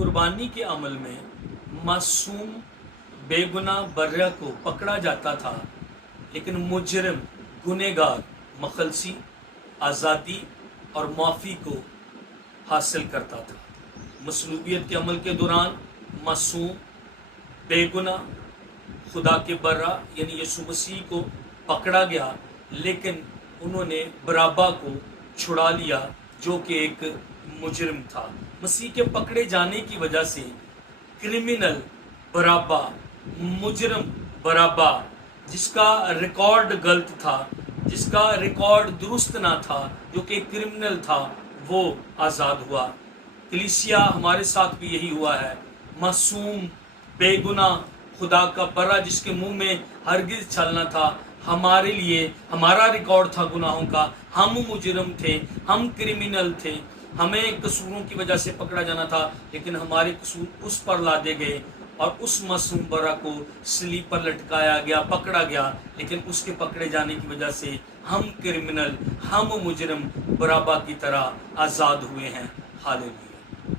कुर्बानी के अमल में मासूम बेगुनाह बर्रा को पकड़ा जाता था, लेकिन मुजरिम गुनहगार मखलसी आज़ादी और माफ़ी को हासिल करता था। मसलूबियत के अमल के दौरान मासूम बेगुनाह खुदा के बर्रा यानी यीशु मसीह को पकड़ा गया, लेकिन उन्होंने बराबा को छुड़ा लिया जो कि एक मुजरिम था। मसीह के पकड़े जाने की वजह से क्रिमिनल बराबा, मुजरिम बराबा, जिसका रिकॉर्ड गलत था, जिसका रिकॉर्ड दुरुस्त ना था, जो कि क्रिमिनल था, वो आज़ाद हुआ। कलीसिया हमारे साथ भी यही हुआ है। मासूम बेगुनाह खुदा का बर्रा जिसके मुंह में हरगिज छलना था, हमारे लिए हमारा रिकॉर्ड था गुनाहों का, हम मुजरिम थे, हम क्रिमिनल थे, हमें कसूरों की वजह से पकड़ा जाना था, लेकिन हमारे कसूर उस पर लादे गए और उस मासूम बर्रा को सलीब पर लटकाया गया, पकड़ा गया, लेकिन उसके पकड़े जाने की वजह से हम क्रिमिनल, हम मुजरिम बराबा की तरह आज़ाद हुए हैं। हालेलुया।